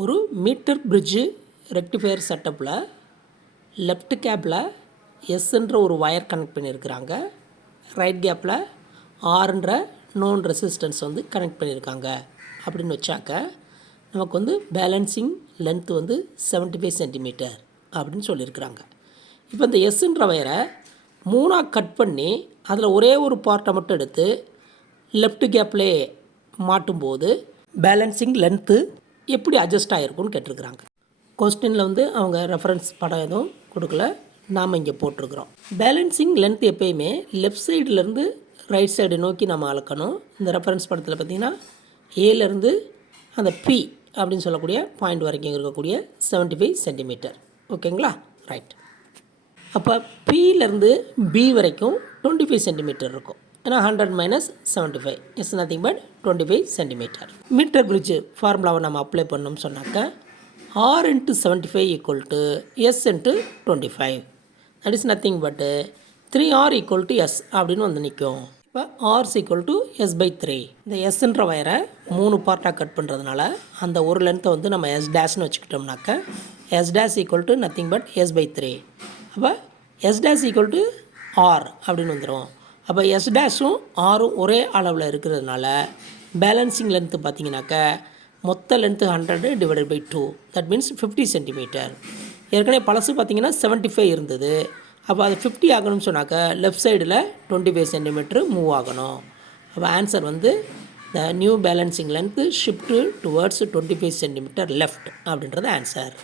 ஒரு metre fridge rectifier செட்டப்பில் left கேப்பில் எஸ்ன்ற ஒரு ஒயர் கனெக்ட் பண்ணியிருக்கிறாங்க. ரைட் கேப்பில் ஆர்ன்ற நோன் ரெசிஸ்டன்ஸ் வந்து கனெக்ட் பண்ணியிருக்காங்க அப்படின்னு வச்சாக்க நமக்கு வந்து பேலன்சிங் லென்த்து வந்து 75 சென்டிமீட்டர் அப்படின்னு சொல்லியிருக்கிறாங்க. இப்போ இந்த எஸ்ன்ற வயரை 3ஆக கட் பண்ணி அதில் ஒரே ஒரு பார்ட்டை மட்டும் எடுத்து லெஃப்ட் கேப்லே மாட்டும்போது பேலன்சிங் லென்த்து எப்படி அட்ஜஸ்ட் ஆகிருக்குன்னு கேட்டிருக்கிறாங்க. கொஸ்டினில் வந்து அவங்க ரெஃபரன்ஸ் படம் எதுவும் கொடுக்கல, நாம் இங்கே போட்டிருக்கிறோம். பேலன்சிங் லென்த் எப்பயுமே லெஃப்ட் சைட்லேருந்து ரைட் சைடு நோக்கி நம்ம அளக்கணும். இந்த ரெஃபரன்ஸ் படத்தில் பார்த்திங்கன்னா ஏலேருந்து அந்த பி அப்படின்னு சொல்லக்கூடிய பாயிண்ட் வரைக்கும் இருக்கக்கூடிய 75 சென்டிமீட்டர். ஓகேங்களா? ரைட். அப்போ பியிலேருந்து பி வரைக்கும் 25 சென்டிமீட்டர் இருக்கும். ஏன்னா 100 minus 75 is nothing but 25 centimetre. Metre bridge ஃபார்முலாவை நம்ம அப்ளை பண்ணோம்னு சொன்னாக்க R into 75 equal to S into 25. That is nothing but 3R equal to S அப்படின்னு வந்து நிற்கும். இப்போ R is equal to S by 3. இந்த Sன்ற வயரை 3 பார்ட்டாக கட் பண்ணுறதுனால அந்த ஒரு லென்த்தை வந்து நம்ம S டேஷ்னு வச்சுக்கிட்டோம்னாக்க S dash equal to nothing but S by 3. அப்போ S dash equal to R அப்படின்னு வந்துடும். அப்போ S டேஷும் Rரும் ஒரே அளவில் இருக்கிறதுனால பேலன்சிங் லென்த்து பார்த்தீங்கன்னாக்க மொத்த length 100 divided by 2, that means 50 centimetre. ஏற்கனவே பழசு பார்த்திங்கன்னா 75 இருந்தது. அப்போ அது 50 ஆகணும்னு சொன்னாக்க லெஃப்ட் சைடில் 25 சென்டிமீட்டர் மூவ் ஆகணும். அப்போ ஆன்சர் வந்து the new balancing length shift towards 25 centimetre left அப்படின்றது ஆன்சர்.